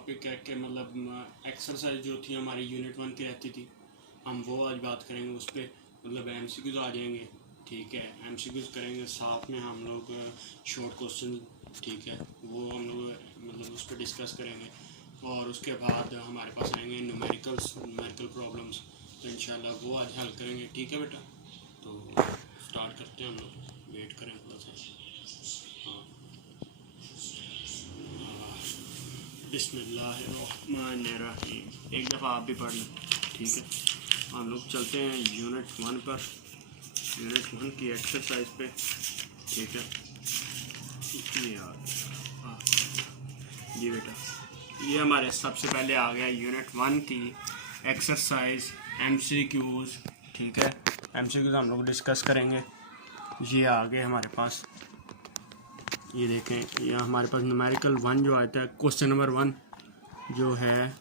Topic है कि मतलब एक्सरसाइज जो थी हमारी यूनिट 1 की रहती थी, हम वो आज बात करेंगे। उस पर मतलब एमसीक्यूज आ जाएंगे, ठीक है। एमसीक्यूज करेंगे, साथ में हम लोग शॉर्ट क्वेश्चन, ठीक है, वो हम लोग मतलब उस पर डिस्कस करेंगे। और उसके बाद हमारे पास आएंगे न्यूमेरिकल प्रॉब्लम्स, तो इंशाल्लाह वो आज हल करेंगे, ठीक है बेटा। तो स्टार्ट करते हैं हम लोग, वेट करें थोड़ा सा। हाँ, बिस्मिल्लाहिर्रहमानिर्रहीम। एक दफ़ा आप भी पढ़ लें, ठीक है। हम लोग चलते हैं यूनिट 1 पर, यूनिट 1 की एक्सरसाइज पे, ठीक है। ये आ गया, हाँ जी बेटा, ये हमारे सबसे पहले आ गया यूनिट 1 की एक्सरसाइज एमसीक्यूज, ठीक है। एमसीक्यूज हम लोग डिस्कस करेंगे। ये आ गए हमारे पास, ये देखें, ये हमारे पास न्यूमेरिकल 1 जो आता है, क्वेश्चन नंबर 1 जो है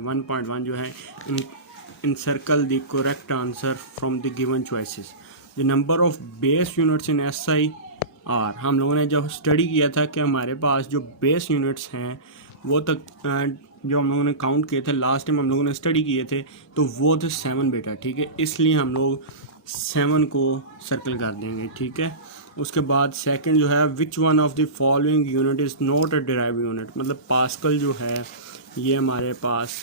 1.1 जो है, encircle the correct answer from the given choices. The number of base units in SI are. हम लोगों ने जब स्टडी किया था कि हमारे पास जो बेस यूनिट्स हैं वो तक जो हम लोगों ने काउंट किए थे लास्ट टाइम हम लोगों ने स्टडी किए थे, तो वो थे 7 बेटा, ठीक है। इसलिए हम लोग 7 को सर्कल कर देंगे, ठीक है। उसके बाद सेकंड जो है, which one of the following unit is not a derived unit. मतलब पास्कल जो है ये हमारे पास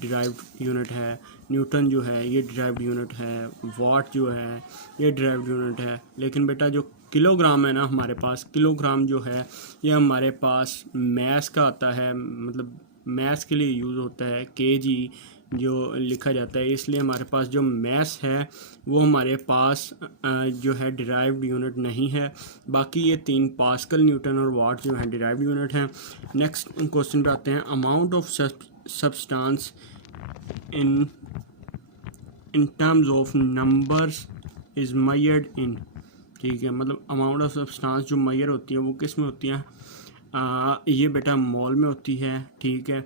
डिराइव्ड यूनिट है, न्यूटन जो है ये डिराइव्ड यूनिट है, वाट जो है ये डिराइव्ड यूनिट है। लेकिन बेटा जो किलोग्राम है ना, हमारे पास किलोग्राम जो है ये हमारे पास मैस का आता है, मतलब मैस के लिए यूज़ होता है, केजी जो लिखा जाता है। इसलिए हमारे पास जो मैस है वो हमारे पास जो है डिराइव्ड यूनिट नहीं है। बाकी ये 3 पास्कल, न्यूटन और वाट जो है डिराइव्ड यूनिट हैं। नेक्स्ट क्वेश्चन पे आते हैं। Amount of substance in terms of numbers is measured in, ठीक है। मतलब अमाउंट ऑफ सब्सटेंस जो मेजर होती है वो किस में होती है, ये बेटा मॉल में होती है, ठीक है।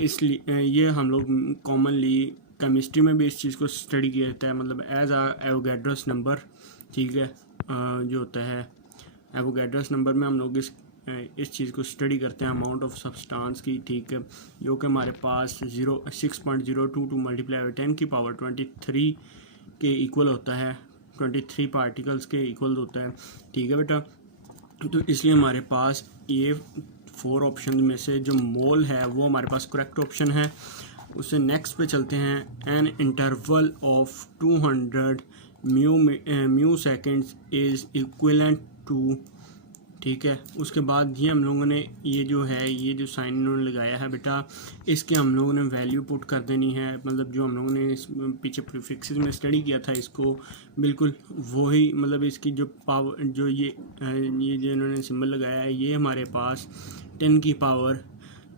इसलिए ये हम लोग कॉमनली केमिस्ट्री में भी इस चीज़ को स्टडी किया जाता है, मतलब एज एवोगैड्रोस नंबर, ठीक है। जो होता है एवोगैड्रोस नंबर में हम लोग इस चीज़ को स्टडी करते हैं, अमाउंट ऑफ सब्सटेंस की, ठीक है। जो कि हमारे पास 6.022 मल्टीप्लाई बाई 10 की पावर 23 के इक्वल होता है, 23 पार्टिकल्स के इक्वल होता है, ठीक है बेटा। तो इसलिए हमारे पास ये 4 ऑप्शन में से जो मोल है वो हमारे पास करेक्ट ऑप्शन है। उससे नेक्स्ट पे चलते हैं। An interval of 200 mu seconds is equivalent to, ठीक है। उसके बाद ये हम लोगों ने ये जो है, ये जो साइन इन्होंने लगाया है बेटा, इसके हम लोगों ने वैल्यू पुट कर देनी है। मतलब जो हम लोगों ने इस पीछे प्रीफिक्सेस में स्टडी किया था इसको बिल्कुल वही, मतलब इसकी जो पावर जो ये जो इन्होंने सिंबल लगाया है ये हमारे पास 10 की पावर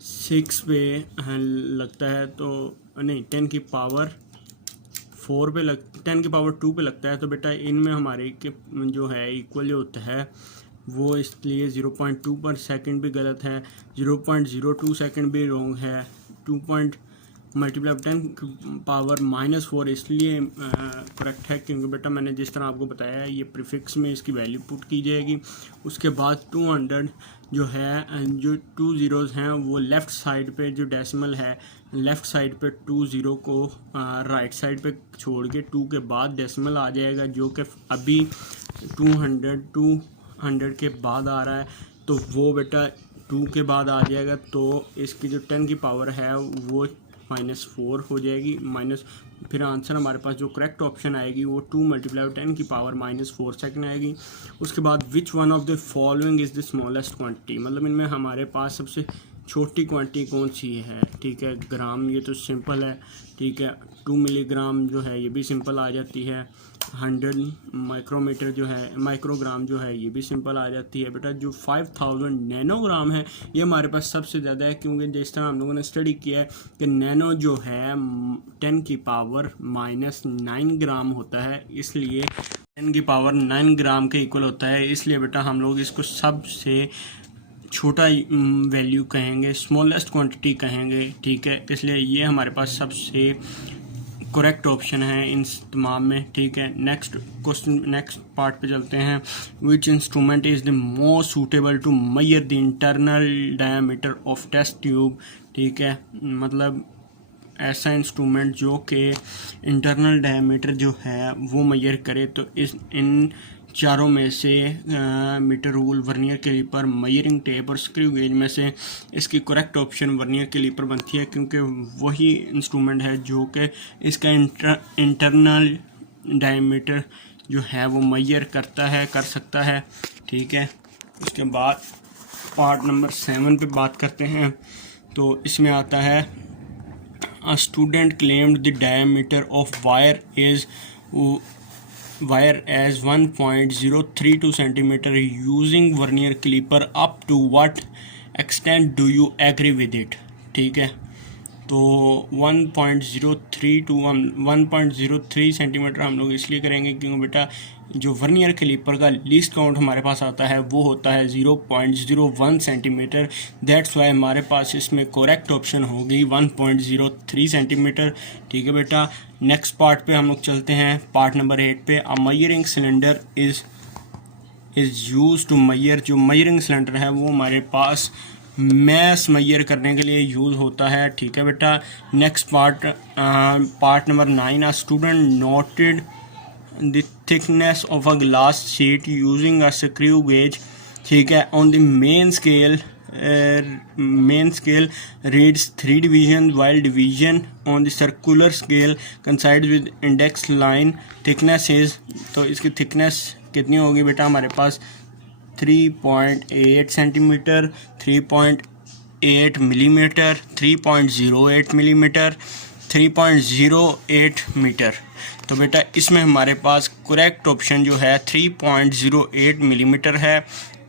6 पे लगता है, तो नहीं 10 की पावर 4 पे 10 की पावर 2 पे लगता है। तो बेटा इनमें हमारे के जो है इक्वल जो होता है वो इसलिए 0.2 पर सेकंड भी गलत है, 0.02 सेकंड भी रॉन्ग है, 2 मल्टीप्लाई 10 पावर -4 इसलिए करेक्ट है क्योंकि बेटा मैंने जिस तरह आपको बताया है ये प्रीफिक्स में इसकी वैल्यू पुट की जाएगी। उसके बाद 200 जो है, जो 2 ज़ीरोज़ हैं वो लेफ़्ट साइड पे, जो डेसिमल है लेफ़्ट साइड पे 2 ज़ीरो को राइट साइड पे छोड़ के 2 के बाद डेसिमल आ जाएगा, जो कि अभी 200 के बाद आ रहा है, तो वो बेटा 2 के बाद आ जाएगा। तो इसकी जो 10 की पावर है वो -4 हो जाएगी, फिर आंसर हमारे पास जो करेक्ट ऑप्शन आएगी वो 2 मल्टीप्लाई 10 की पावर -4 सेकंड आएगी। उसके बाद which one of the following is the smallest quantity. मतलब इनमें हमारे पास सबसे छोटी क्वांटिटी कौन सी है, ठीक है। ग्राम, ये तो सिंपल है, ठीक है। 2 मिलीग्राम जो है ये भी सिंपल आ जाती है। 100 माइक्रोमीटर जो है, माइक्रोग्राम जो है ये भी सिंपल आ जाती है बेटा। जो 5000 नैनोग्राम है ये हमारे पास सबसे ज़्यादा है, क्योंकि जिस तरह हम लोगों ने स्टडी किया है कि नैनो जो है 10 की पावर -9 ग्राम होता है, इसलिए 10 की पावर 9 ग्राम के इक्वल होता है। इसलिए बेटा हम लोग इसको सबसे छोटा वैल्यू कहेंगे, स्मॉलेस्ट क्वांटिटी कहेंगे, ठीक है। इसलिए ये हमारे पास सबसे करेक्ट ऑप्शन है इन तमाम में, ठीक है। नेक्स्ट क्वेश्चन, नेक्स्ट पार्ट पे चलते हैं। Which instrument is the most suitable to measure the internal diameter of test tube, ठीक है। मतलब ऐसा इंस्ट्रूमेंट जो कि इंटरनल डायमीटर जो है वो मेजर करे, तो इन चारों में से metre rule, vernier caliper, measuring tape और स्क्रू गेज में से इसकी करेक्ट ऑप्शन वर्नियर कैलिपर बनती है, क्योंकि वही इंस्ट्रूमेंट है जो कि इसका इंटरनल डायमीटर जो है वो मेजर कर सकता है, ठीक है। उसके बाद पार्ट नंबर 7 पे बात करते हैं। तो इसमें आता है A student claimed the diameter of wire as 1.032 centimeter using vernier caliper. Up to what extent do you agree with it? ठीक है, तो 1.03 to 1.03 सेंटीमीटर हम लोग इसलिए करेंगे क्योंकि बेटा जो वर्नियर कैलिपर का लीस्ट काउंट हमारे पास आता है वो होता है 0.01 सेंटीमीटर। दैट्स वाई हमारे पास इसमें करेक्ट ऑप्शन होगी 1.03 सेंटीमीटर, ठीक है बेटा। नेक्स्ट पार्ट पे हम लोग चलते हैं, पार्ट नंबर 8 पे। A measuring cylinder is use to measure, जो मेजरिंग सिलेंडर है वो हमारे पास मैस मेजर करने के लिए यूज़ होता है, ठीक है बेटा। Next part number 9। A student noted the thickness of a glass sheet using a screw gauge, ठीक है। On the main scale reads 3 divisions while division on the circular scale coincides with index line thickness is, तो इसकी thickness कितनी होगी बेटा हमारे पास 3.8 centimetre, 3.8 millimetre, 3.08 millimetre, 3.08 metre. तो बेटा इसमें हमारे पास करेक्ट ऑप्शन जो है 3.08 मिलीमीटर है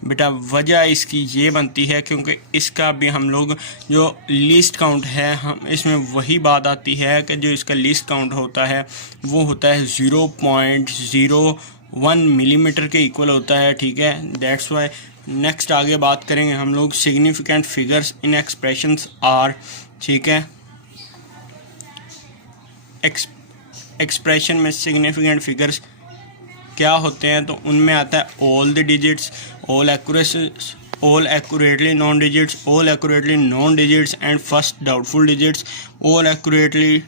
बेटा। वजह इसकी ये बनती है क्योंकि इसका भी हम लोग जो लीस्ट काउंट है, हम इसमें वही बात आती है कि जो इसका लीस्ट काउंट होता है वो होता है 0.01 मिलीमीटर के इक्वल होता है, ठीक है। दैट्स वाई नेक्स्ट आगे बात करेंगे हम लोग significant figures in expressions are, ठीक है। एक्सप्रेशन में सिग्निफिकेंट फिगर्स क्या होते हैं, तो उनमें आता है all the digits, all accurately non digits, all accurately non digits and first doubtful digits, all accurately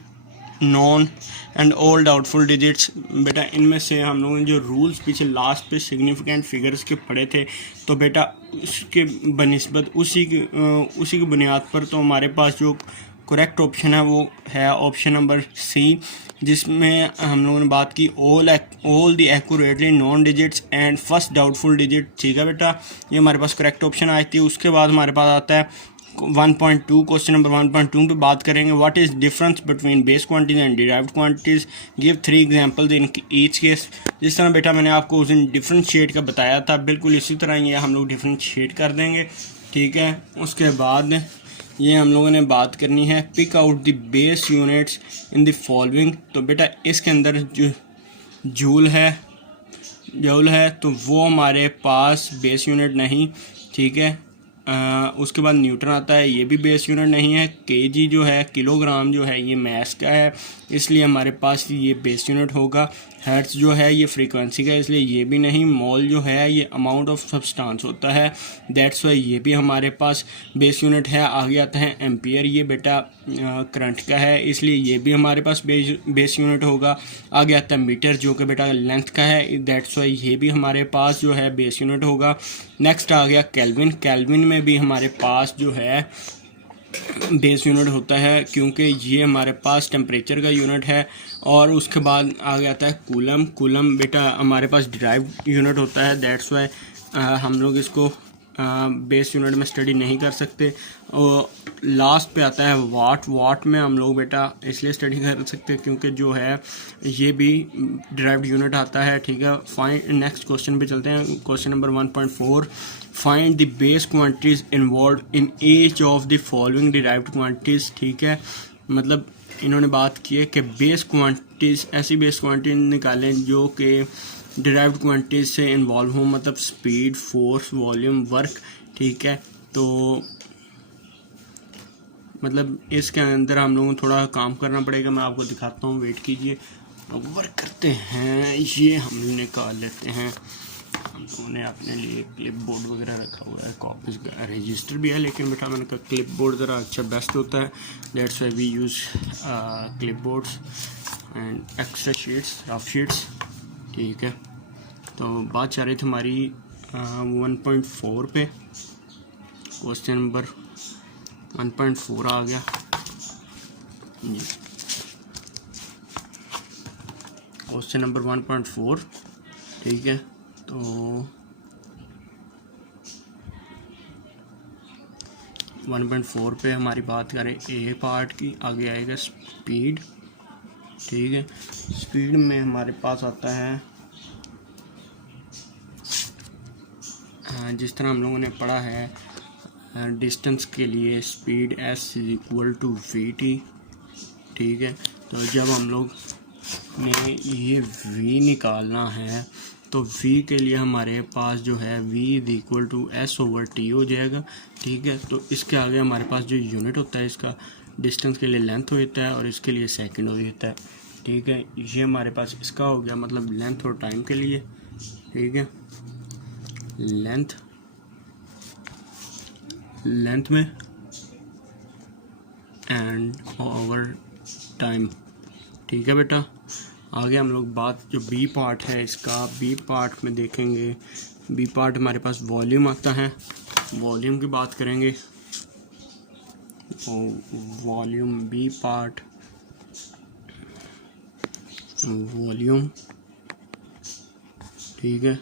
non and all doubtful digits. बेटा इनमें से हम लोगों ने जो रूल्स पीछे लास्ट पे सिग्निफिकेंट फिगर्स के पढ़े थे, तो बेटा उसके बनिस्बत उसी की बुनियाद पर तो हमारे पास जो करेक्ट ऑप्शन है वो है ऑप्शन नंबर सी, जिसमें हम लोगों ने बात की all the accurately non digits and first doubtful digit, ठीक है बेटा। ये हमारे पास करेक्ट ऑप्शन आई थी। उसके बाद हमारे पास आता है 1.2, क्वेश्चन नंबर 1.2 पे बात करेंगे। What is difference between base quantities and derived quantities, give 3 examples in each case. जिस तरह बेटा मैंने आपको उस दिन डिफरेंशिएट का बताया था, बिल्कुल इसी तरह ये हम लोग डिफरेंशिएट कर देंगे, ठीक है। उसके बाद ये हम लोगों ने बात करनी है pick out the base units in the following. तो बेटा इसके अंदर जो जूल है तो वो हमारे पास बेस यूनिट नहीं, ठीक है। उसके बाद न्यूटन आता है, ये भी बेस यूनिट नहीं है। केजी जो है, किलोग्राम जो है, ये मैस का है, इसलिए हमारे पास ये बेस यूनिट होगा। हर्ट्ज जो है ये फ्रीक्वेंसी का है, इसलिए ये भी नहीं। मॉल जो है ये अमाउंट ऑफ सब्सटेंस होता है, दैट्स वाई ये भी हमारे पास बेस यूनिट है। आगे आता है एम्पियर, ये बेटा करंट का है, इसलिए ये भी हमारे पास बेस यूनिट होगा। आगे आता है मीटर जो कि बेटा लेंथ का है, दैट्स वाई ये भी हमारे पास जो है बेस यूनिट होगा। नेक्स्ट आ गया केल्विन, केल्विन में भी हमारे पास जो है बेस यूनिट होता है क्योंकि ये हमारे पास टेम्परेचर का यूनिट है। और उसके बाद आ आता है कूलम, कूलम बेटा हमारे पास डिराइव्ड यूनिट होता है, दैट्स वाई हम लोग इसको बेस यूनिट में स्टडी नहीं कर सकते। और लास्ट पे आता है वाट, वाट में हम लोग बेटा इसलिए स्टडी कर सकते हैं क्योंकि जो है ये भी डिराइव्ड यूनिट आता है, ठीक है। फाइंड नेक्स्ट क्वेश्चन पे चलते हैं, question number 1.4। Find the base quantities involve in each of the following derived quantities, ठीक है। मतलब इन्होंने बात की है कि बेस क्वांटिटीज, ऐसी बेस क्वांटिटी निकालें जो कि डिराइव्ड क्वांटिटीज से इन्वॉल्व हो, मतलब स्पीड, फोर्स, वॉल्यूम, वर्क, ठीक है। तो मतलब इसके अंदर हम लोगों को थोड़ा काम करना पड़ेगा, मैं आपको दिखाता हूँ, वेट कीजिए। वर्क करते हैं, ये हम निकाल लेते हैं। हम लोगों ने अपने लिए क्लिप बोर्ड वगैरह रखा हुआ है, कॉपीज का रजिस्टर भी है, लेकिन बेटा मैंने कहा क्लिप बोर्ड ज़रा अच्छा बेस्ट होता है, that's why we use clipboards and extra sheets, rough sheets. ठीक है, तो बात चल रही थी हमारी 1.4 पे। क्वेश्चन नंबर 1.4 आ गया जी। क्वेश्चन नंबर 1.4, ठीक है। तो 1.4 पे हमारी बात करें ए पार्ट की, आगे आएगा स्पीड। ठीक है, स्पीड में हमारे पास आता है जिस तरह हम लोगों ने पढ़ा है डिस्टेंस के लिए speed s is equal to V T. ठीक है, तो जब हम लोग ने ये v निकालना है तो v के लिए हमारे पास जो है v is equal to S over T हो जाएगा। ठीक है, तो इसके आगे हमारे पास जो यूनिट होता है इसका डिस्टेंस के लिए लेंथ होता है और इसके लिए सेकंड होता है। ठीक है, ये हमारे पास इसका हो गया, मतलब लेंथ और टाइम के लिए। ठीक है, लेंथ में एंड ओवर टाइम। ठीक है बेटा, आगे हम लोग बात जो बी पार्ट है इसका, बी पार्ट में देखेंगे। बी पार्ट हमारे पास वॉल्यूम आता है, वॉल्यूम की बात करेंगे। Volume B part, volume. ठीक है,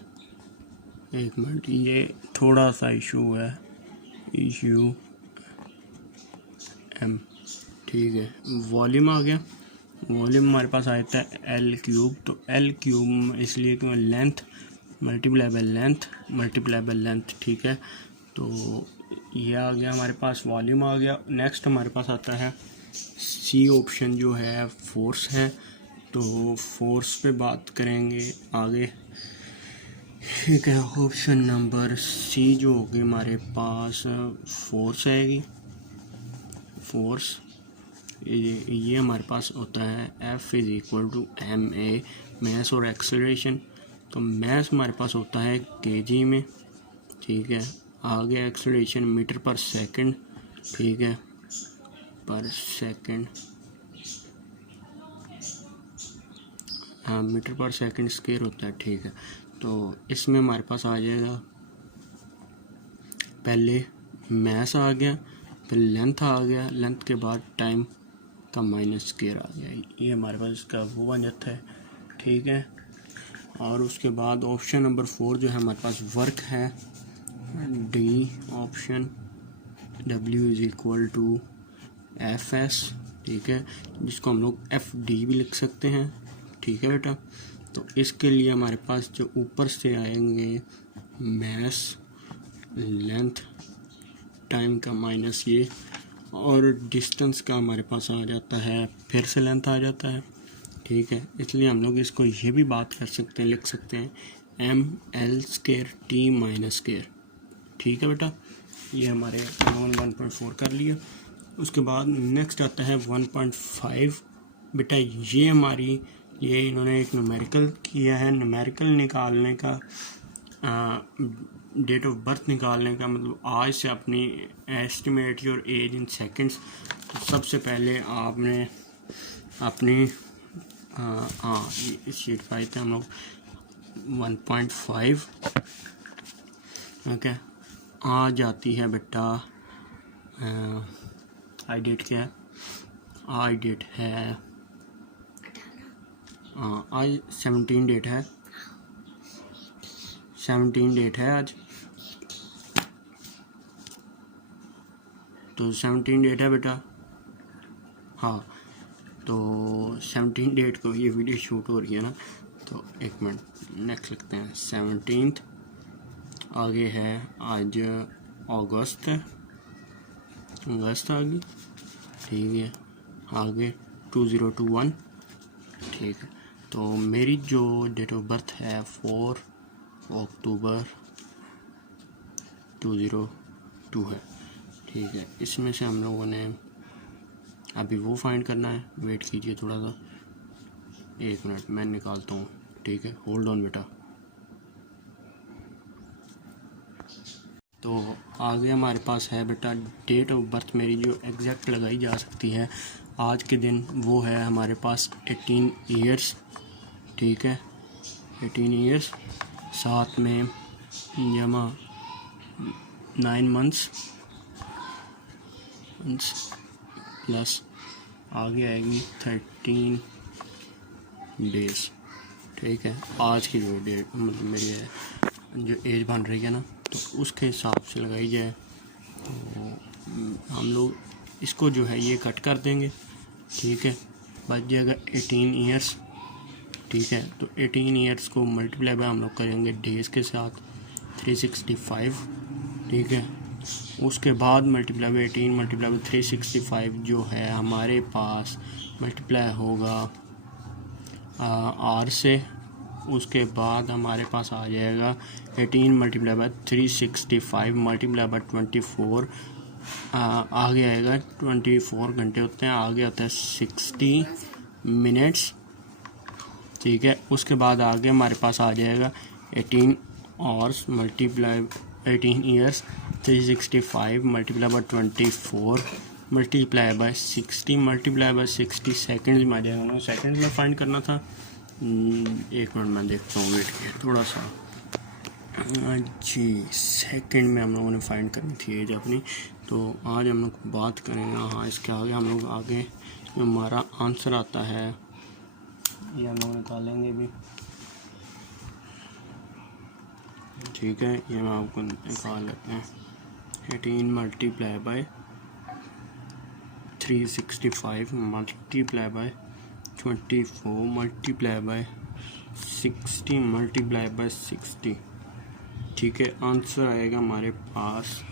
एक मिनट, ये थोड़ा सा इशू है, इशू एम। ठीक है, वॉल्यूम आ गया। वॉल्यूम हमारे पास आता है एल क्यूब, तो एल क्यूब इसलिए कि length multiply by length multiply by length. ठीक है, तो ये आ गया हमारे पास, वॉल्यूम आ गया। नेक्स्ट हमारे पास आता है सी ऑप्शन जो है फोर्स है, तो फोर्स पे बात करेंगे आगे। ठीक है, ऑप्शन नंबर सी जो होगी हमारे पास फोर्स आएगी। फोर्स ये हमारे पास होता है F is equal to M A, mass और एक्सेलरेशन। तो मैस हमारे पास होता है केजी में। ठीक है, आगे एक्सेलरेशन मीटर पर सेकंड। ठीक है, पर सेकंड, हाँ मीटर पर सेकंड स्क्वायर होता है। ठीक है, तो इसमें हमारे पास आ जाएगा, पहले मैस आ गया, फिर लेंथ आ गया, लेंथ के बाद टाइम का माइनस स्क्वायर आ गया, ये हमारे पास इसका वो बन जाता है। ठीक है, और उसके बाद ऑप्शन नंबर 4 जो है हमारे पास वर्क है, D option, W is equal to F S. ठीक है, जिसको हम लोग एफ डी भी लिख सकते हैं। ठीक है बेटा, तो इसके लिए हमारे पास जो ऊपर से आएंगे मैस, लेंथ, टाइम का माइनस ये, और डिस्टेंस का हमारे पास आ जाता है, फिर से लेंथ आ जाता है। ठीक है, इसलिए हम लोग इसको ये भी बात कर सकते हैं, लिख सकते हैं M L square T minus square. ठीक है बेटा, ये हमारे 1.4 कर लिया। उसके बाद नेक्स्ट आता है 1.5। बेटा ये हमारी, ये इन्होंने एक न्यूमेरिकल किया है। न्यूमेरिकल निकालने का, डेट ऑफ बर्थ निकालने का मतलब आज से अपनी estimate your age in seconds. तो सबसे पहले आपने अपनी इस शीट पाए थे हम लोग 1.5। ओके, आ जाती है बेटा, आई डेट क्या है, आई डेट है आज 17 डेट है, 17 डेट है आज, तो 17 डेट है बेटा। हाँ, तो 17 डेट को ये वीडियो शूट हो रही है ना, तो एक मिनट नेक्स्ट लिखते हैं 17th। आगे है आज अगस्त है, अगस्त आ गई। ठीक है, आगे 2021। ठीक है, तो मेरी जो डेट ऑफ बर्थ है 4 अक्टूबर 2002 है। ठीक है, इसमें से हम लोगों ने अभी वो फाइंड करना है, वेट कीजिए थोड़ा सा, 1 मिनट मैं निकालता हूँ, ठीक है, होल्ड ऑन बेटा। तो आगे हमारे पास है बेटा डेट ऑफ बर्थ मेरी जो एग्जैक्ट लगाई जा सकती है आज के दिन, वो है हमारे पास 18 ईयर्स, ठीक है, 18 ईयर्स, साथ में जमा 9 मंथ्स प्लस आगे आएगी 13 डेज, ठीक है। आज की जो डेट मतलब मेरी है, जो एज बन रही है ना, तो उसके हिसाब से लगाई जाए। तो हम लोग इसको जो है ये कट कर देंगे, ठीक है, बच जाएगा 18 ईयर्स, ठीक है। तो 18 ईयर्स को मल्टीप्लाई बाय हम लोग करेंगे डेज़ के साथ 365, ठीक है। उसके बाद मल्टीप्लाई बाय 18 मल्टीप्लाई बाय 365 जो है हमारे पास मल्टीप्लाई होगा आर से, उसके बाद हमारे पास आ जाएगा 18 मल्टीप्लाई बाय 365 मल्टीप्लाई बाय 24, आगे आएगा 24 घंटे होते हैं, आगे आता है 60 मिनट्स, ठीक है। उसके बाद आगे हमारे पास आ जाएगा 18 hours multiply 18 years 365 multiply by 24 multiply by 60 multiply by 60 seconds में आ जाएगा। सेकेंड्स में फाइंड करना था, 1 मिनट मैं देखता हूँ, वेट किया थोड़ा सा जी, सेकंड में हम लोगों ने फाइंड करनी थी एज अपनी। तो आज हम लोग बात करेंगे, हाँ इसके आगे हम लोग आगे जो हमारा आंसर आता है ये हम लोग निकालेंगे भी, ठीक है। ये हम आपको निकाल लेते हैं, 18 multiply by 365 multiply by 24 multiply by 60 multiply by 60, ठीक है। आंसर आएगा हमारे पास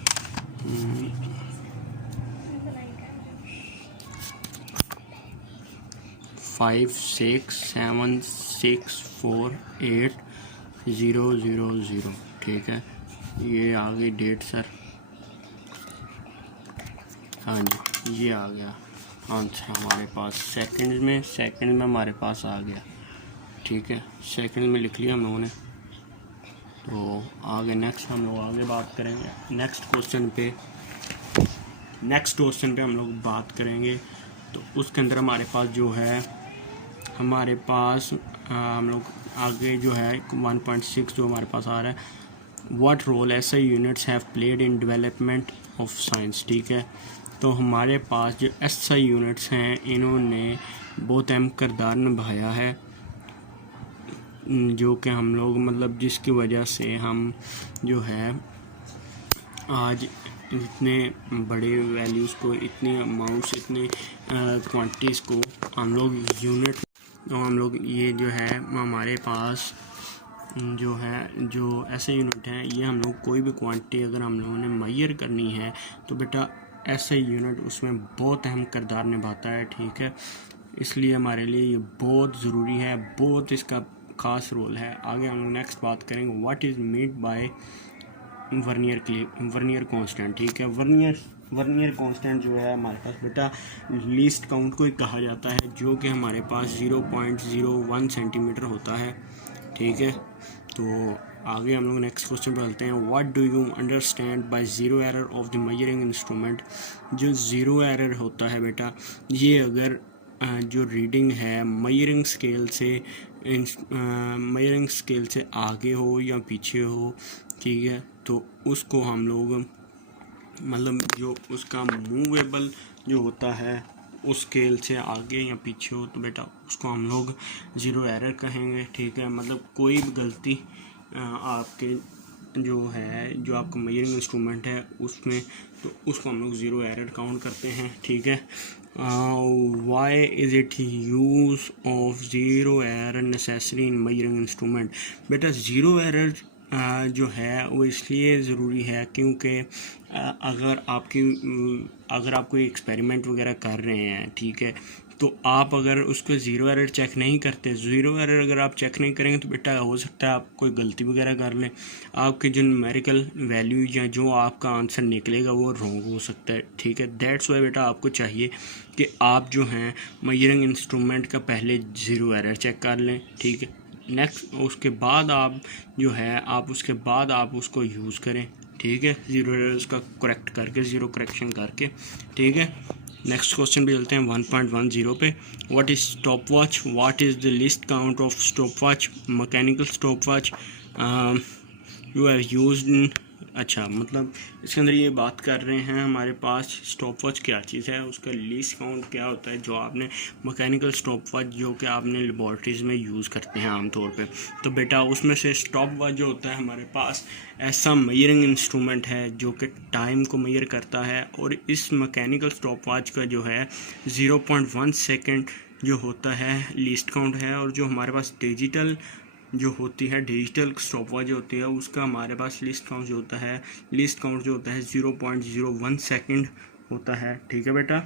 5676480000, ठीक है। ये आ गई डेट सर, हाँ जी ये आ गया आंसर हमारे पास सेकंड में हमारे पास आ गया, ठीक है, सेकंड में लिख लिया हम लोगों ने। तो आगे नेक्स्ट हम लोग आगे बात करेंगे, नेक्स्ट क्वेश्चन पे हम लोग बात करेंगे। तो उसके अंदर हमारे पास जो है हमारे पास हम लोग आगे जो है 1.6 जो हमारे पास आ रहा है, what role SI units have played in development of science, ठीक है। तो हमारे पास जो SI यूनिट्स हैं इन्होंने बहुत अहम किरदार निभाया है, जो कि हम लोग मतलब जिसकी वजह से हम जो है आज इतने बड़े वैल्यूज़ को, इतने अमाउंट्स, इतने क्वांटिटीज़ को हम लोग यूनिट, तो हम लोग ये जो है हमारे पास जो है जो ऐसे यूनिट हैं, ये हम लोग कोई भी क्वांटिटी अगर हम लोगों ने मेजर करनी है तो बेटा SI यूनिट उसमें बहुत अहम किरदार निभाता है, ठीक है। इसलिए हमारे लिए ये बहुत ज़रूरी है, बहुत इसका ख़ास रोल है। आगे हम लोग नेक्स्ट बात करेंगे, what is meant by vernier constant, ठीक है। वर्नियर कांस्टेंट जो है हमारे पास बेटा लीस्ट काउंट को ही कहा जाता है, जो कि हमारे पास 0.01 सेंटीमीटर होता है, ठीक है। तो आगे हम लोग नेक्स्ट क्वेश्चन पे चलते हैं, what do you understand by zero error of the measuring instrument. जो ज़ीरो एरर होता है बेटा, ये अगर जो रीडिंग है मेजरिंग स्केल से आगे हो या पीछे हो, ठीक है, तो उसको हम लोग मतलब जो उसका मूवेबल जो होता है उस स्केल से आगे या पीछे हो तो बेटा उसको हम लोग ज़ीरो एरर कहेंगे, ठीक है। मतलब कोई भी गलती आपके जो है जो आपका मेजरिंग इंस्ट्रूमेंट है उसमें, तो उसको हम लोग ज़ीरो एरर काउंट करते हैं, ठीक है। Why is it use of zero error necessary in measuring instrument. बेटा ज़ीरो एरर जो है वो इसलिए ज़रूरी है क्योंकि अगर आप कोई एक्सपेरिमेंट वगैरह कर रहे हैं, ठीक है, तो आप अगर उसको ज़ीरो एरर चेक नहीं करते, ज़ीरो एरर अगर आप चेक नहीं करेंगे तो बेटा हो सकता है आप कोई गलती वगैरह कर लें, आपके जो न्यूमेरिकल वैल्यू या जो आपका आंसर निकलेगा वो रॉन्ग हो सकता है, ठीक है। दैट्स वाई बेटा आपको चाहिए कि आप जो हैं मेजरिंग इंस्ट्रूमेंट का पहले ज़ीरो एरर चेक कर लें, ठीक है। नेक्स्ट उसके बाद आप जो है उसके बाद आप उसको यूज़ करें, ठीक है, ज़ीरो एरर्स का करेक्ट करके, ज़ीरो करेक्शन करके, ठीक है। नेक्स्ट क्वेश्चन पे चलते हैं 1.10 पे। What is stop watch, what is the list count of stop watch, mechanical stop watch you have used in. अच्छा, मतलब इसके अंदर ये बात कर रहे हैं हमारे पास स्टॉप वॉच क्या चीज़ है, उसका लीस्ट काउंट क्या होता है जो आपने मैकेनिकल स्टॉप वॉच जो कि आपने लेबॉर्ट्रीज़ में यूज़ करते हैं आमतौर पे। तो बेटा उसमें से स्टॉप वॉच जो होता है हमारे पास ऐसा मेजरिंग इंस्ट्रूमेंट है जो कि टाइम को मेजर करता है, और इस मैकेनिकल स्टॉप वॉच का जो है 0.1 सेकेंड जो होता है लीस्ट काउंट है, और जो हमारे पास डिजिटल जो होती है डिजिटल स्टॉप वॉच जो होती है उसका हमारे पास लिस्ट काउंट जो होता है 0.01 सेकंड होता है, ठीक है बेटा।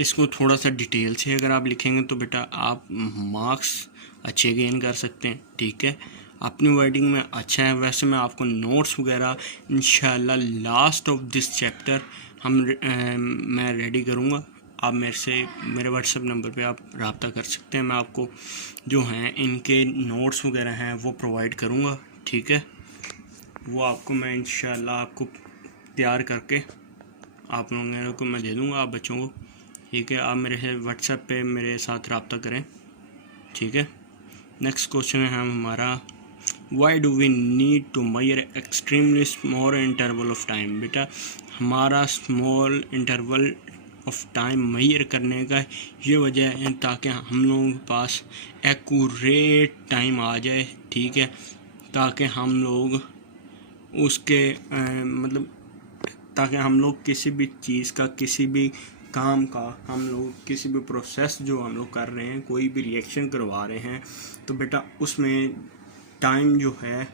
इसको थोड़ा सा डिटेल से अगर आप लिखेंगे तो बेटा आप मार्क्स अच्छे गेन कर सकते हैं, ठीक है। अपनी वर्डिंग में अच्छा है। वैसे मैं आपको नोट्स वगैरह इंशाल्लाह लास्ट ऑफ दिस चैप्टर मैं रेडी करूँगा। आप मेरे व्हाट्सएप नंबर पे आप रब्ता कर सकते हैं, मैं आपको जो हैं इनके नोट्स वगैरह हैं वो प्रोवाइड करूँगा, ठीक है। वो आपको मैं इंशाल्लाह आपको तैयार करके आप लोगों को मैं दे दूँगा, आप बच्चों को, ठीक है। आप मेरे व्हाट्सएप पे मेरे साथ रब्ता करें, ठीक है। नेक्स्ट क्वेश्चन है हमारा, why do we need to measure extremely small interval of time. बेटा हमारा स्मॉल इंटरवल ऑफ टाइम मेजर करने का ये वजह है ताकि हम लोगों के पास एक्यूरेट टाइम आ जाए, ठीक है, ताकि हम लोग उसके मतलब ताकि हम लोग किसी भी चीज़ का, किसी भी काम का, हम लोग किसी भी प्रोसेस जो हम लोग कर रहे हैं, कोई भी रिएक्शन करवा रहे हैं, तो बेटा उसमें टाइम जो है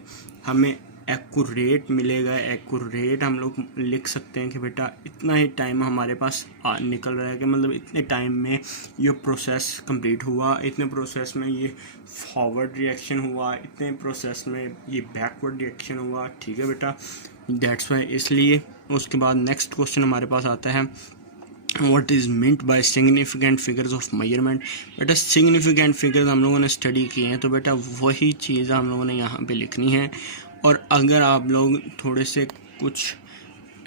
हमें एक्यूरेट मिलेगा। एक्यूरेट हम लोग लिख सकते हैं कि बेटा इतना ही टाइम हमारे पास निकल रहा है, कि मतलब इतने टाइम में ये प्रोसेस कंप्लीट हुआ, इतने प्रोसेस में ये फॉरवर्ड रिएक्शन हुआ, इतने प्रोसेस में ये बैकवर्ड रिएक्शन हुआ, ठीक है बेटा। दैट्स वाई, इसलिए उसके बाद नेक्स्ट क्वेश्चन हमारे पास आता है, what is meant by significant figures of measurement. बेटा सिग्निफिकेंट फिगर्स हम लोगों ने स्टडी किए हैं, तो बेटा वही चीज़ हम लोगों ने यहाँ पे लिखनी है। और अगर आप लोग थोड़े से कुछ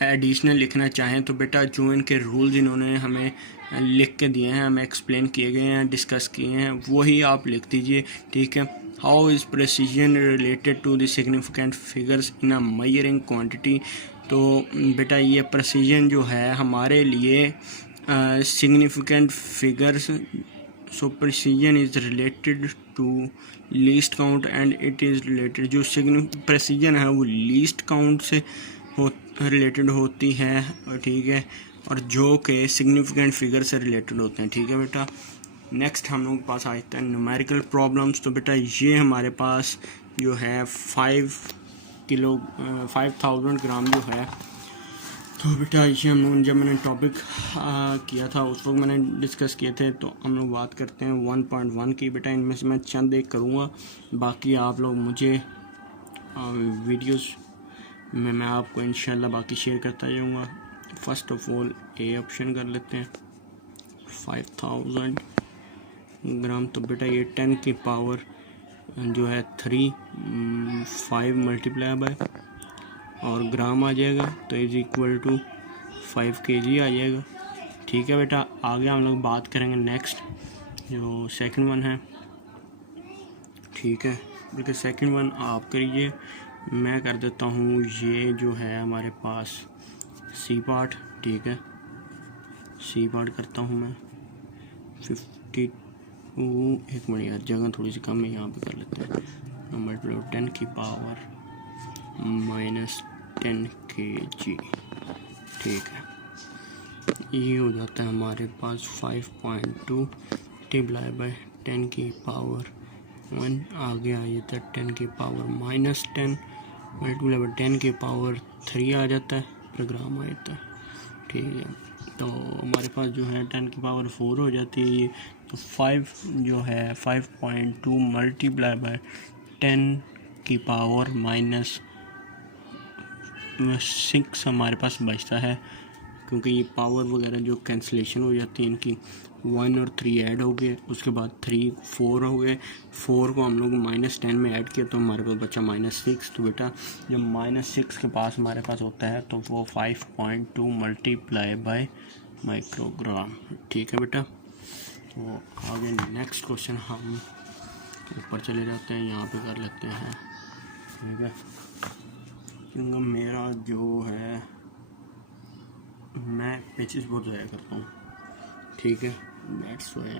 एडिशनल लिखना चाहें तो बेटा जो इनके रूल्स इन्होंने हमें लिख के दिए हैं, हमें एक्सप्लेन किए गए हैं, डिस्कस किए हैं, वही आप लिख दीजिए, ठीक है। How is precision related to the significant figures in a measuring quantity. तो बेटा ये प्रेसिजन जो है हमारे लिए significant figures, so precision is related to least count and it is related, जो प्रेसिजन है वो लीस्ट काउंट से रिलेटेड होती है, ठीक है, और जो कि सिग्निफिकेंट फिगर से रिलेटेड होते हैं, ठीक है बेटा। नेक्स्ट हम लोग के पास आता है न्यूमेरिकल प्रॉब्लम्स। तो बेटा ये हमारे पास जो है 5000 ग्राम जो है, तो बेटा ये हम लोग जब मैंने टॉपिक किया था उस वक्त मैंने डिस्कस किए थे, तो हम लोग बात करते हैं 1.1 की। बेटा इनमें से मैं चंद एक करूँगा, बाकी आप लोग मुझे वीडियोस में मैं आपको इंशाल्लाह बाकी शेयर करता जाऊँगा। First of all A option कर लेते हैं 5000 ग्राम। तो बेटा ये 10 की पावर जो है 5 मल्टीप्लाई बाय और ग्राम आ जाएगा, तो इज़ इक्वल टू 5 kg आ जाएगा, ठीक है बेटा। आगे हम लोग बात करेंगे नेक्स्ट जो सेकंड वन है, ठीक है। बल्कि सेकंड वन आप करिए, मैं कर देता हूँ ये जो है हमारे पास सी पार्ट, ठीक है, सी पार्ट करता हूँ मैं 52, एक मिनट यार जगह थोड़ी सी कम है, यहाँ पे कर लेते हैं नंबर 10 की पावर -10 kg, ठीक है। ये हो जाता है हमारे पास 5.2 मल्टीप्लाई बाय 10 की पावर 1 आगे आ जाता है 10 की पावर -10 मल्टीप्लाई बाई 10 की पावर 3 आ जाता है, प्रोग्राम आ जाता है। ठीक है, तो हमारे पास जो है 10 की पावर 4 हो जाती है ये। तो 5 जो है 5.2 मल्टीप्लाई बाई 10 की पावर -6 हमारे पास बचता है, क्योंकि ये पावर वगैरह जो कैंसिलेशन हो जाती है इनकी 1 और 3 ऐड हो गए, उसके बाद 3 4 हो गए, 4 को हम लोग -10 में ऐड किया तो हमारे पास बचा -6। तो बेटा जब -6 के पास हमारे पास होता है तो वो 5.2 मल्टीप्लाई बाय माइक्रोग्राम। ठीक है बेटा, तो आगे नेक्स्ट क्वेश्चन हम ऊपर चले जाते हैं, यहाँ पे कर लेते हैं। ठीक है, क्योंकि मेरा जो है मैं पेजेस बहुत ज़्यादा करता हूँ। ठीक है, दैट्स वाई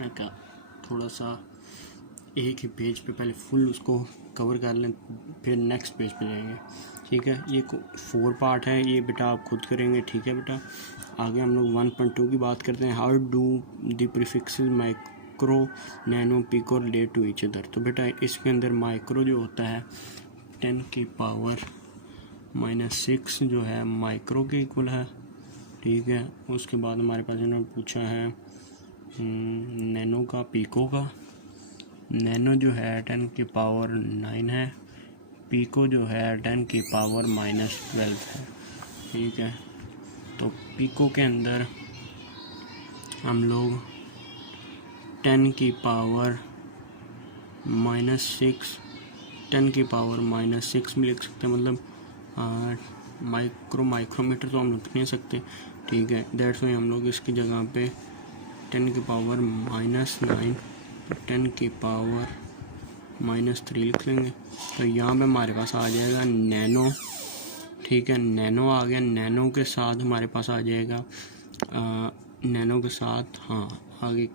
मैं क्या थोड़ा सा एक ही पेज पे पहले फुल उसको कवर कर लें, फिर नेक्स्ट पेज पे जाएंगे। ठीक है, ये 4 पार्ट है, ये बेटा आप खुद करेंगे। ठीक है बेटा, आगे हम लोग 1.2 की बात करते हैं। How do the prefixes micro nano pico relate to each other. तो बेटा इसके अंदर माइक्रो जो होता है 10 की पावर -6 जो है माइक्रो के इक्वल है। ठीक है, उसके बाद हमारे पास इन्होंने पूछा है नैनो का, पिको का। नैनो जो है 10 की पावर 9 है, पिको जो है 10 की पावर -12 है। ठीक है, तो पिको के अंदर हम लोग 10 की पावर -6 10 की पावर -6 में लिख सकते हैं, मतलब माइक्रोमीटर तो हम लिख नहीं सकते। ठीक है, दैट्स वाई हम लोग इसकी जगह पे 10 की पावर -9 10 की पावर -3 लिख लेंगे। तो यहाँ पे हमारे पास आ जाएगा नैनो। ठीक है, नैनो आ गया, नैनो के साथ हमारे पास आ जाएगा नैनो के साथ आगे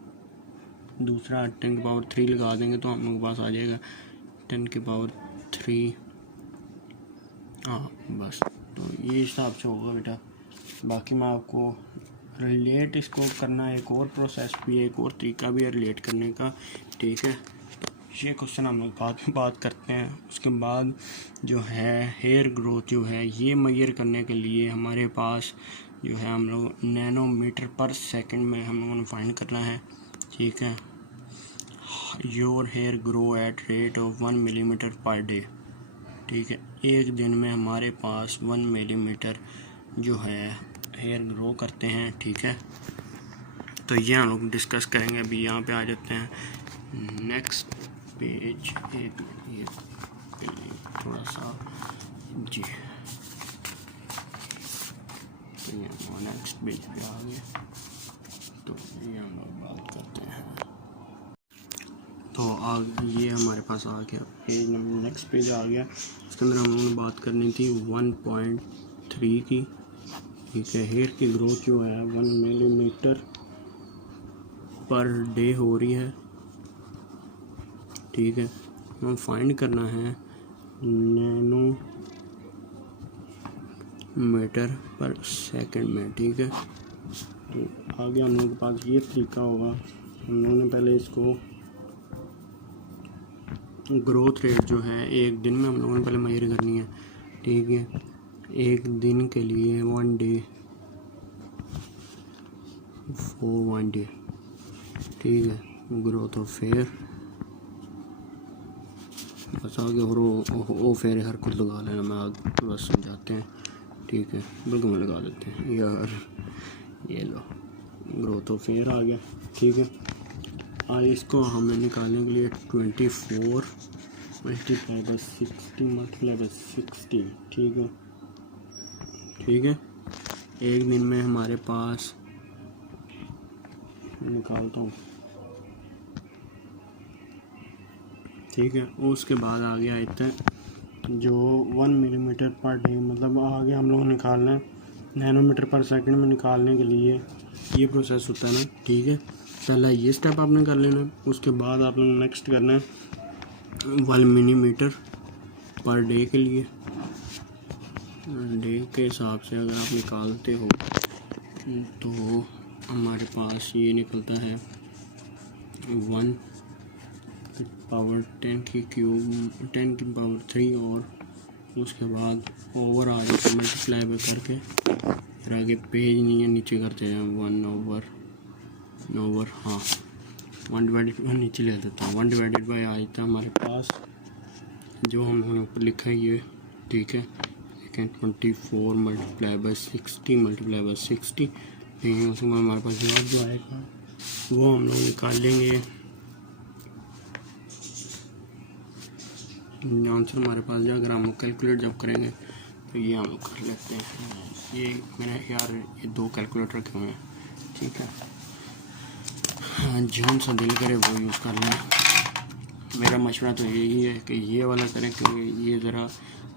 दूसरा 10 की पावर 3 लगा देंगे तो हम लोग के पास आ जाएगा 10 की पावर 3। बस तो ये हिसाब से होगा बेटा। बाकी मैं आपको रिलेट इसको करना एक और प्रोसेस भी है, एक और तरीका भी है रिलेट करने का। ठीक है, ये क्वेश्चन हम लोग बाद में बात करते हैं। उसके बाद जो है हेयर ग्रोथ जो है ये मेजर करने के लिए हमारे पास जो है हम लोग नैनोमीटर पर सेकंड में हम लोगों ने फाइंड करना है। ठीक है, your hair grow at rate of 1 millimetre per day. ठीक है, एक दिन में हमारे पास 1 मिलीमीटर जो है हेयर ग्रो करते हैं। ठीक है, तो ये हम लोग डिस्कस करेंगे। अभी यहाँ पे आ जाते हैं नेक्स्ट पेज, एक ये थोड़ा सा जी, तो ये नेक्स्ट पेज पे आ गए, तो ये हम लोग बात करते हैं। तो ये हमारे पास आ गया पेज नंबर, नेक्स्ट पेज आ गया। इसके अंदर हम लोगों ने बात करनी थी 1.3 की। ठीक है, हेयर की ग्रोथ जो है 1 मिलीमीटर पर डे हो रही है। ठीक है, हमें फाइंड करना है नैनोमीटर पर सेकंड में। ठीक है, तो आगे हम लोगों के पास ये तरीका होगा, हम लोगों ने पहले इसको ग्रोथ रेट जो है एक दिन में हम लोगों ने पहले मेजर करनी है। ठीक है, एक दिन के लिए 1 डे फॉर 1 डे। ठीक है, ग्रोथ ऑफ हेयर, बस आगे और ओ फेयर हर खुद लगा लेना, मैं आगे बस समझाते हैं। ठीक है, बिल्कुल में लगा देते हैं यार, ये लो ग्रोथ ऑफ हेयर आ गया। ठीक है, इसको हमें निकालने के लिए 24 मल्टीप्लाई बाई 60 मल्टीप्लाई बाई 60। ठीक है, ठीक है, एक दिन में हमारे पास निकालता हूँ। ठीक है, उसके बाद आ गया इतना जो 1 मिलीमीटर पर डे, मतलब आगे हम लोग निकालना है नैनोमीटर पर सेकंड में निकालने के लिए ये प्रोसेस होता है ना। ठीक है, पहला ये स्टेप आपने कर लेना, उसके बाद आप लोग नेक्स्ट करना है 1 मिलीमीटर पर डे के लिए। डे के हिसाब से अगर आप निकालते हो तो हमारे पास ये निकलता है 1 पावर 10 की क्यूब 10 की पावर 3 और उसके बाद ओवर आ जाए मल्टीप्लाई बाय करके फिर आगे पेज नहीं है नीचे करते हैं 1/, हाँ 1/, नीचे ले देता हूँ 1/, आ जाता है हमारे पास जो हमने ऊपर लिखा है ये, ठीक है। लेकिन 24 मल्टीप्लाई बाय 60 ठीक है। उसमें हमारे पास जवाब जो आएगा वो हम लोग निकाल लेंगे। आंसर हमारे पास जो अगर हम कैलकुलेट जब करेंगे तो ये हम लोग कर लेते हैं। ये मैंने यार ये 2 कैलकुलेटर रखे हुए हैं, ठीक है। हाँ, जो सा दिल करे वो यूज़ कर लें। मेरा मशवरा तो यही है कि ये वाला करें क्योंकि ये ज़रा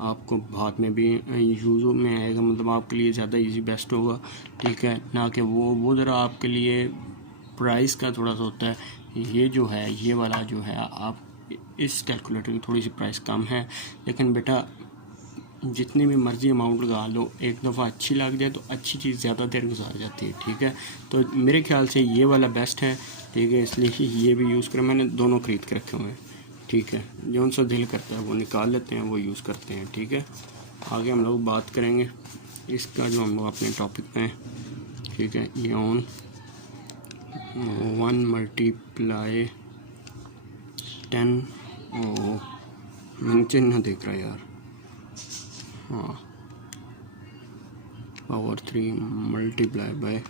आपको बाद में भी यूज़ में आएगा, मतलब आपके लिए ज़्यादा इजी बेस्ट होगा, ठीक है। ना कि वो ज़रा आपके लिए प्राइस का थोड़ा सा होता है। ये जो है ये वाला जो है आप इस कैलकुलेटर की थोड़ी सी प्राइस कम है, लेकिन बेटा जितनी भी मर्ज़ी अमाउंट लगा लो, एक दफ़ा अच्छी लग जाए तो अच्छी चीज़ ज़्यादा देर गुजार जाती है, ठीक है। तो मेरे ख्याल से ये वाला बेस्ट है, ठीक है, इसलिए ये भी यूज़ करें। मैंने दोनों ख़रीद के रखे हुए हैं, ठीक है। जो उनसे दिल करता है वो निकाल लेते हैं, वो यूज़ करते हैं, ठीक है। आगे हम लोग बात करेंगे इसका जो हम लोग अपने टॉपिक पे हैं, ठीक है। ये ऑन 1 मल्टीप्लाई 10 मैंने चिन्ह देख रहा है यार, हाँ power 3 multiply by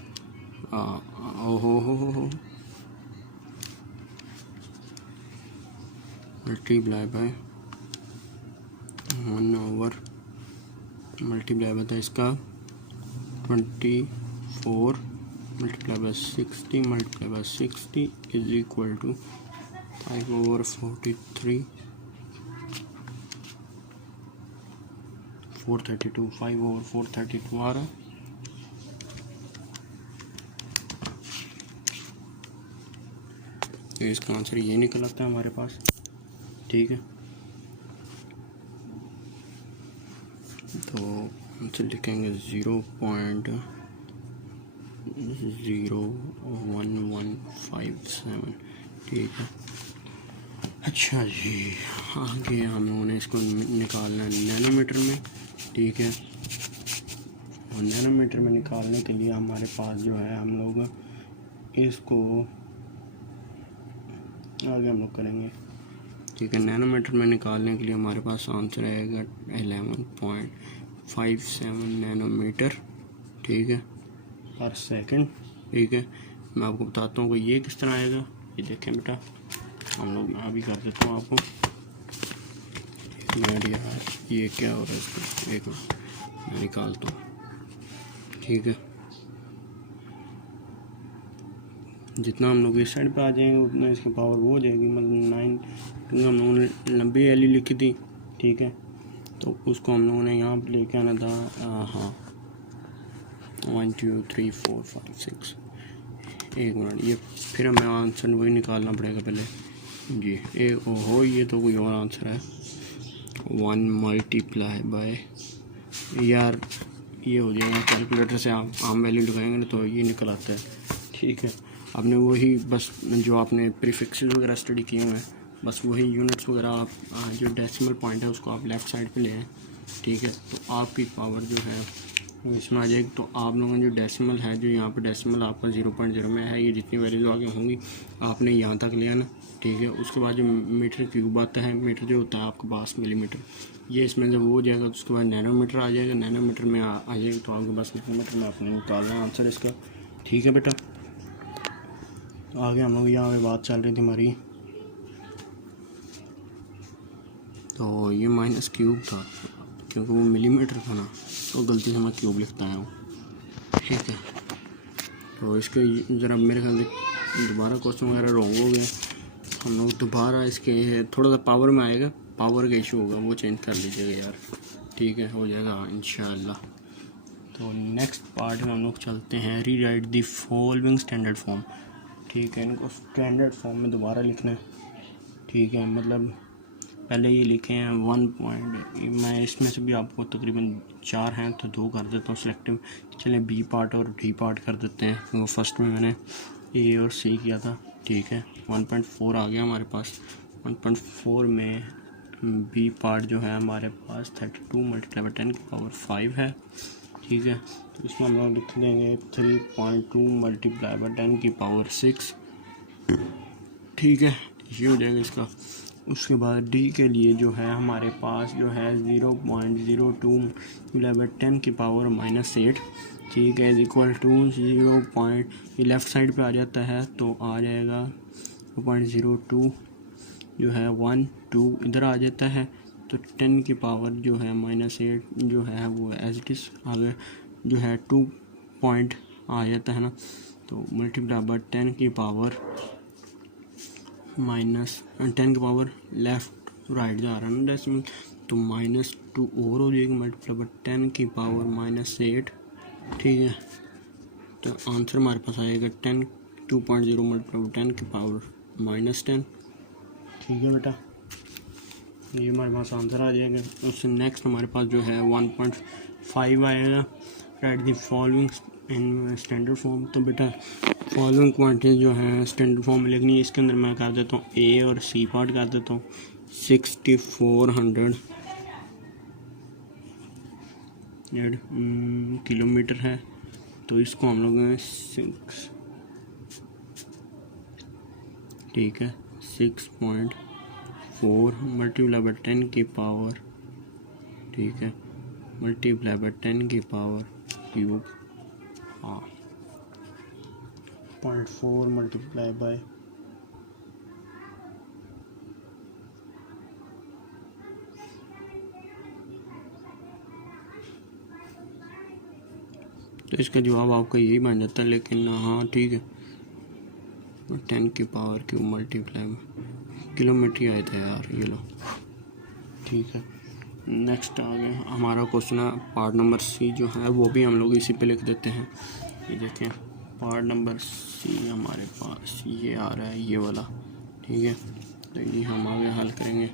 multiply by 1 multiply by इसका 24 multiply by 60 multiply by 60 is equal to 5/43 432 5/432 आ रहा है। तो इसका आंसर ये निकल आता है हमारे पास, ठीक है। तो आंसर लिखेंगे 0.01157, ठीक है। अच्छा जी, आगे हम लोगों ने इसको निकालना है नैनोमीटर में, ठीक है। और नैनोमीटर में निकालने के लिए हमारे पास जो है हम लोग इसको आगे हम लोग करेंगे, ठीक है। नैनोमीटर में निकालने के लिए हमारे पास आंसर आएगा 11.57 नैनोमीटर, ठीक है, पर सेकंड, ठीक है। मैं आपको बताता हूँ कि ये किस तरह आएगा। ये देखें बेटा, हम लोग अभी कर देता हूँ आपको। यार ये क्या हो रहा है इसको, एक मैं निकालता हूँ, ठीक है। जितना हम लोग इस साइड पे आ जाएंगे उतना इसकी पावर वो हो जाएगी, मतलब 9, क्योंकि हम लोगों ने लंबी वैल्यू लिखी थी, ठीक है। तो उसको हम लोगों ने यहाँ पे लेके आना था, हाँ 1 2 3 4 5 6, एक मिनट, ये फिर हमें आंसर वही निकालना पड़ेगा पहले जी। एक ओहो, ये तो कोई और आंसर है। 1 मल्टीप्लाई बाय, यार ये हो जाएगा कैलकुलेटर से आप आम वैल्यू लगाएंगे ना तो ये निकल आता है, ठीक है। आपने वही बस जो आपने प्रीफिक्सेस वगैरह स्टडी किए हुए हैं, बस वही यूनिट्स वगैरह आप जो डेसिमल पॉइंट है उसको आप लेफ़्ट साइड पे ले आए, ठीक है। तो आपकी पावर जो है वो इसमें आ जाएगी। तो आप लोगों ने जो डेसिमल है, जो यहाँ पे डेसिमल आपका 0.0 में है, ये जितनी वैल्यूज आगे होंगी आपने यहाँ तक लिया ना, ठीक है। उसके बाद जो मीटर क्यूब आता है, मीटर जो होता है आपके पास मिलीमीटर, ये इसमें जब वो हो जाएगा तो उसके बाद नैनोमीटर आ जाएगा। नैनोमीटर में आ जाएगा तो आपके पास नैनोमीटर में आपने निकालना है आंसर इसका, ठीक है बेटा। तो आगे हम लोग यहाँ पे बात चल रही थी हमारी, तो ये माइनस क्यूब था क्योंकि वो मिलीमीटर था ना, तो गलती से मैं क्यूब लिखता है वो, ठीक है। तो इसके ज़रा मेरे ख्याल से दोबारा क्वेश्चन वगैरह रॉन्ग हो गए, हम लोग दोबारा इसके थोड़ा सा पावर में आएगा, पावर का इशू होगा, वो चेंज कर लीजिएगा यार, ठीक है, हो जाएगा इंशाल्लाह। तो नेक्स्ट पार्ट में हम लोग चलते हैं, री right the following standard form, ठीक है। इनको स्टैंडर्ड फॉर्म में दोबारा लिखना है, ठीक है। मतलब पहले ये लिखे हैं 1 पॉइंट, मैं इसमें से भी आपको तकरीबन 4 हैं तो 2 कर देता हूँ सिलेक्टिव। चलें बी पार्ट और डी पार्ट कर देते हैं, क्योंकि फर्स्ट में मैंने ए और सी किया था, ठीक है। 1.4 आ गया हमारे पास। 1.4 में बी पार्ट जो है हमारे पास 32 मल्टीप्लाई बाई 10 की पावर 5 है, ठीक है। तो इसमें हम लोग लिख देंगे 3.2 मल्टीप्लाई बाई 10 की पावर 6, ठीक है, ये हो जाएगा इसका। उसके बाद डी के लिए जो है हमारे पास जो है 0.02 मल्टीप्लाई बाई 10 की पावर -8, ठीक है, इज इक्वल टू 0. ये लेफ़्ट साइड पे आ जाता है तो आ जाएगा 0.02 जो है 1 2 इधर आ जाता है, तो 10 की पावर जो है -8 जो है वो एज इट इज़ आगे जो है 2 पॉइंट आ जाता है ना, तो मल्टीप्लाई बाई 10 की पावर -10 की पावर लेफ़्ट राइट जा रहा है ना डेसिमल, तो -2 और हो जाएगी मल्टीप्लाई बाई 10 की पावर -8, ठीक है। तो आंसर हमारे पास आएगा 2.0 मल्टीप्लाई बाई 10 की पावर -10, ठीक है बेटा, ये हमारे पास आंसर आ जाएगा। उससे नेक्स्ट हमारे पास जो है 1.5 आएगा, right the following in standard form. तो बेटा फॉलोइंग क्वांटिटीज जो है स्टैंडर्ड फॉर्म में लिखनी है, इसके अंदर मैं कर देता हूँ ए और सी पार्ट कर देता हूँ। 6400 किलोमीटर है, तो इसको हम लोग 6, ठीक है, 6.4 मल्टीप्लाई बाई 10 की पावर, ठीक है, मल्टीप्लाई बाई 10 की पावर क्यूब, हाँ 0.4 मल्टीप्लाई बाई तो इसका जवाब आपका यही बन जाता है, लेकिन हाँ ठीक है 10 की पावर क्यूब मल्टीप्लाई किलोमीटर आया था यार, ये लो, ठीक है। नेक्स्ट आ गया हमारा क्वेश्चन है पार्ट नंबर सी जो है वो भी हम लोग इसी पे लिख देते हैं। ये देखें पार्ट नंबर सी हमारे पास ये आ रहा है, ये वाला, ठीक है। तो ये हम आगे हल करेंगे,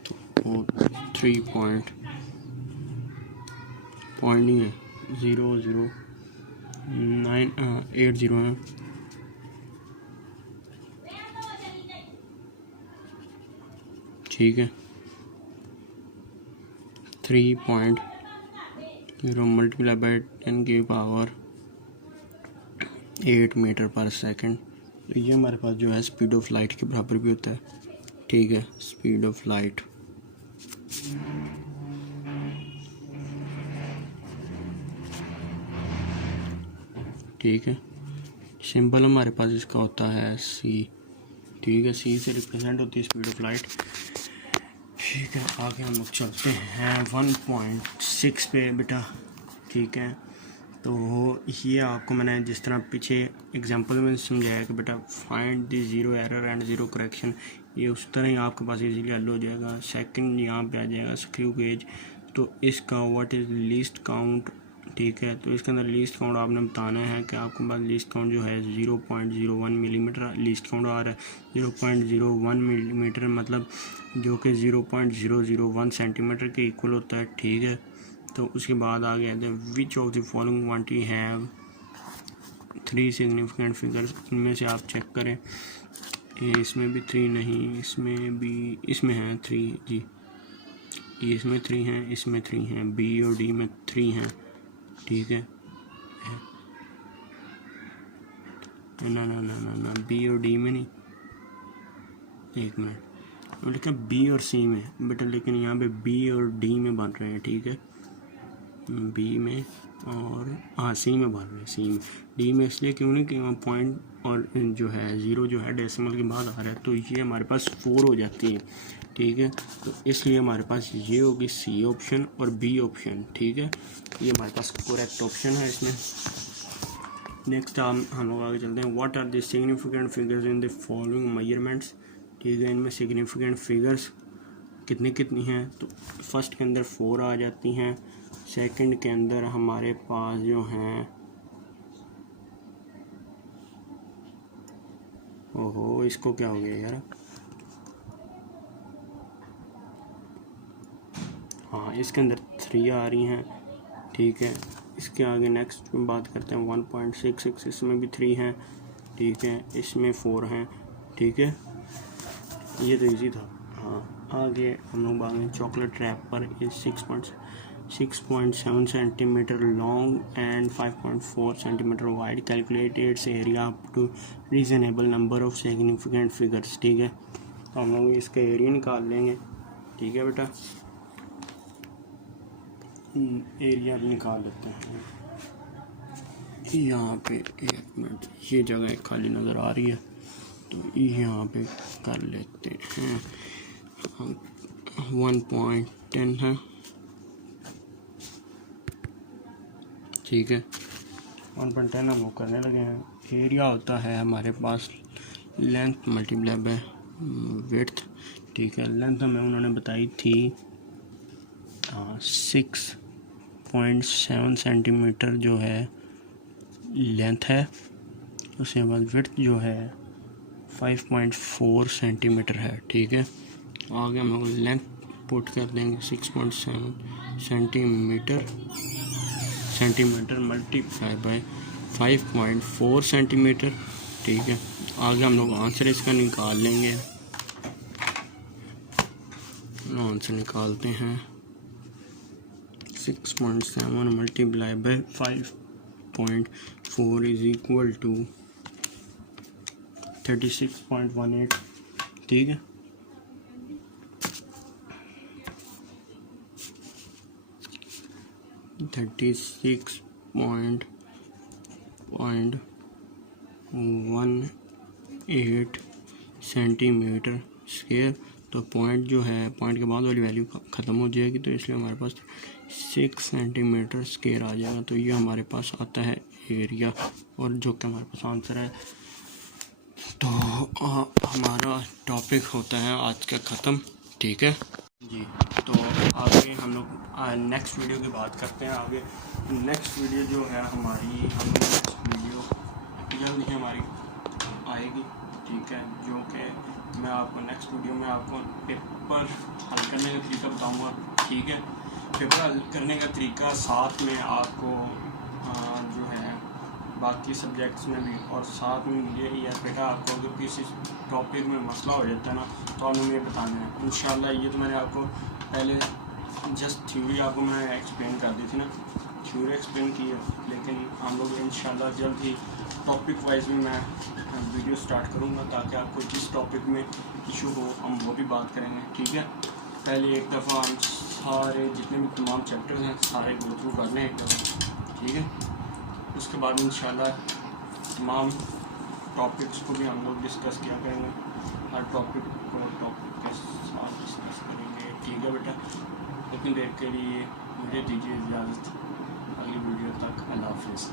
तो 3 पॉइंट नहीं है 00980 है, ठीक है। 3.0 मल्टीप्लाई बाई 10 की पावर 8 मीटर पर सेकंड। तो ये हमारे पास जो है स्पीड ऑफ लाइट के बराबर भी होता है, ठीक है, स्पीड ऑफ लाइट, ठीक है। सिंबल हमारे पास इसका होता है सी, ठीक है, सी से रिप्रेजेंट होती है स्पीड ऑफ लाइट, ठीक है। आगे हम लोग चलते हैं 1.6 पे बेटा, ठीक है। तो ये आपको मैंने जिस तरह पीछे एग्जांपल में समझाया कि बेटा find the zero error and zero correction, ये उस तरह ही आपके पास इजीली हल हो जाएगा। सेकंड यहाँ पे आ जाएगा स्क्रू गेज, तो इसका व्हाट इज़ लीस्ट काउंट, ठीक है। तो इसके अंदर लीस्ट काउंट आपने बताना है कि आपके पास लीस्ट काउंट जो है 0.01 मिलीमीटर लीस्ट काउंट आ रहा है, 0.01 मिलीमीटर मतलब जो कि 0.001 सेंटीमीटर के इक्वल होता है, ठीक है। तो उसके बाद आ गया which of the following quantity have 3 significant figures, इनमें से आप चेक करें, ये इसमें भी 3 नहीं, इसमें हैं 3 जी, ये इसमें 3 हैं, इसमें 3 हैं, बी और डी में 3 हैं, ठीक है। ना बी और डी में नहीं, एक मिनट, लिखा बी और सी में बेटा, लेकिन यहाँ पे बी और डी में बन रहे हैं, ठीक है, बी में और हाँ सी में बन रहे हैं, सी में, डी में इसलिए क्यों नहीं कि वहाँ पॉइंट और जो है ज़ीरो जो है डेसिमल के बाद आ रहा है, तो ये हमारे पास 4 हो जाती है, ठीक है। तो इसलिए हमारे पास ये होगी सी ऑप्शन और बी ऑप्शन, ठीक है, ये हमारे पास करेक्ट ऑप्शन है इसमें। नेक्स्ट हम लोग आगे चलते हैं, what are the significant figures in the following measurements, ठीक है। इनमें सिग्निफिकेंट फिगर्स कितनी हैं, तो फर्स्ट के अंदर 4 आ जाती हैं, सेकंड के अंदर हमारे पास जो हैं, ओहो इसको क्या हो गया यार, हाँ इसके अंदर 3 आ रही हैं, ठीक है। इसके आगे नेक्स्ट में बात करते हैं 1.66, इसमें भी 3 हैं, ठीक है, इसमें 4 हैं, ठीक है। ये तो इजी था। हाँ, आगे हम लोग बात करें chocolate wrapper is 6.7 centimetre long and 5.4 centimetre wide. Calculate its area up to reasonable number of significant figures. ठीक है, तो हम लोग इसका एरिया निकाल लेंगे। ठीक है बेटा, एरिया निकाल लेते हैं। यहाँ पे एक मिनट, ये जगह खाली नज़र आ रही है तो यहाँ पे कर लेते हैं। 1.10 है, ठीक है। 1.10 हम लोग करने लगे हैं। एरिया होता है हमारे पास लेंथ मल्टीप्लाई बाय विड्थ। ठीक है, लेंथ हमें उन्होंने बताई थी 6.7 सेंटीमीटर जो है लेंथ है, उसके बाद विड्थ जो है 5.4 सेंटीमीटर है। ठीक है, आगे हम लोग लेंथ पुट कर देंगे 6.7 सेंटीमीटर मल्टीप्लाई बाय 5.4 सेंटीमीटर। ठीक है, आगे हम लोग आंसर इसका निकाल लेंगे। आंसर निकालते हैं 6.7 multiply by 5.4 is equal to 36.18। ठीक है, thirty six point 18 centimetre square. तो पॉइंट जो है, पॉइंट के बाद वाली वैल्यू ख़त्म हो जाएगी, तो इसलिए हमारे पास 6 सेंटीमीटर स्क्वायर आ जाएगा। तो ये हमारे पास आता है एरिया, और जो कि हमारे पास आंसर है। तो हमारा टॉपिक होता है आज का ख़त्म। ठीक है जी, तो आगे हम लोग नेक्स्ट वीडियो की बात करते हैं। आगे नेक्स्ट वीडियो जो है हमारी, नेक्स्ट वीडियो जल्द ही हमारी आएगी। ठीक है, जो कि मैं आपको नेक्स्ट वीडियो में आपको पेपर हल करने का तरीका बताऊंगा। ठीक है, पेपर हल करने का तरीका, साथ में आपको जो है बाकी सब्जेक्ट्स में भी, और साथ में ये है बेटा, आपको अगर किसी टॉपिक में मसला हो जाता है ना, तो आपने मुझे बताना है इंशाल्लाह। ये तो मैंने आपको पहले जस्ट थ्योरी आपको मैं एक्सप्लेन कर दी थी ना, थ्योरी एक्सप्लेन की है, लेकिन हम लोग इंशाल्लाह जल्द ही टॉपिक वाइज में मैं वीडियो स्टार्ट करूँगा, ताकि आपको जिस टॉपिक में इशू हो हम वो भी बात करेंगे। ठीक है, पहले एक दफ़ा हम सारे जितने भी तमाम चैप्टर्स हैं सारे गो थ्रू कर लें एक दफ़ा। ठीक है, उसके बाद इंशाल्लाह तमाम टॉपिक्स को भी हम लोग डिस्कस किया करेंगे, हर टॉपिक को टॉपिक के साथ डिस्कस करेंगे। ठीक है बेटा, लेकिन देर के लिए मुझे दीजिए इजाज़त, अगली वीडियो तक अल्लाह हाफ़िज़।